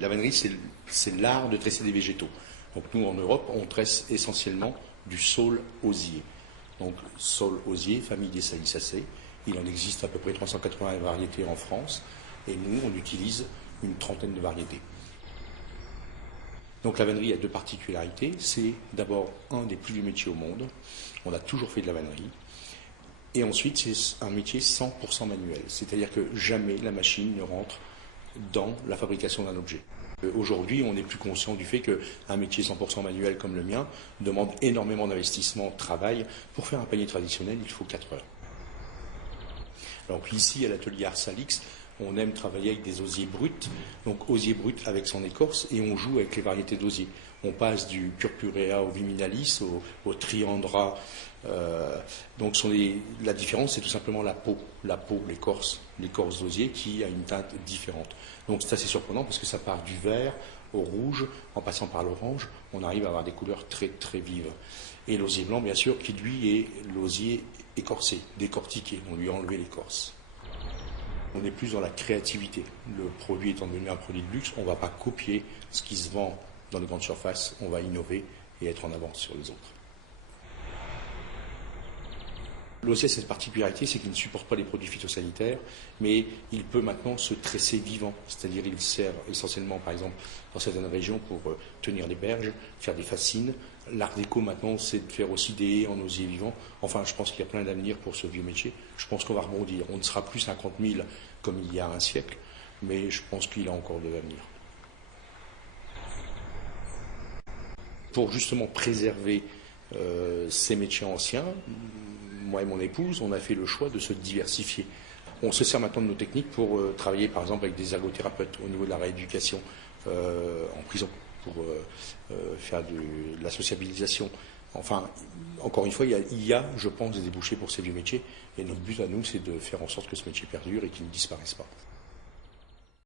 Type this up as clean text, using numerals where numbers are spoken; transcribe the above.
La vannerie, c'est l'art de tresser des végétaux. Donc nous, en Europe, on tresse essentiellement du saule osier. Donc saule osier, famille des Salicacées. Il en existe à peu près 380 variétés en France. Et nous, on utilise une trentaine de variétés. Donc la vannerie a deux particularités. C'est d'abord un des plus vieux métiers au monde. On a toujours fait de la vannerie. Et ensuite, c'est un métier 100% manuel. C'est-à-dire que jamais la machine ne rentre dans la fabrication d'un objet. Aujourd'hui, on est plus conscient du fait qu'un métier 100% manuel comme le mien demande énormément d'investissement, de travail. Pour faire un panier traditionnel, il faut 4 heures. Donc ici, à l'atelier Arsalix, on aime travailler avec des osiers bruts, donc osier brut avec son écorce, et on joue avec les variétés d'osier. On passe du purpurea au viminalis, au triandra. Donc la différence, c'est tout simplement la peau, l'écorce d'osier qui a une teinte différente. Donc c'est assez surprenant parce que ça part du vert au rouge, en passant par l'orange, on arrive à avoir des couleurs très très vives. Et l'osier blanc, bien sûr, qui lui est l'osier écorcé, décortiqué, on lui a enlevé l'écorce. On est plus dans la créativité. Le produit étant devenu un produit de luxe, on ne va pas copier ce qui se vend dans les grandes surfaces, on va innover et être en avance sur les autres. L'osier a cette particularité, c'est qu'il ne supporte pas les produits phytosanitaires, mais il peut maintenant se tresser vivant, c'est-à-dire il sert essentiellement, par exemple, dans certaines régions pour tenir les berges, faire des fascines. L'art déco maintenant, c'est de faire aussi des haies en osier vivant. Enfin, je pense qu'il y a plein d'avenir pour ce vieux métier. Je pense qu'on va rebondir. On ne sera plus 50 000 comme il y a un siècle, mais je pense qu'il a encore de l'avenir. Pour justement préserver ces métiers anciens, moi et mon épouse, on a fait le choix de se diversifier. On se sert maintenant de nos techniques pour travailler par exemple avec des ergothérapeutes au niveau de la rééducation en prison, pour faire de la sociabilisation. Enfin, encore une fois, il y a, je pense, des débouchés pour ces vieux métiers. Et notre but à nous, c'est de faire en sorte que ce métier perdure et qu'il ne disparaisse pas.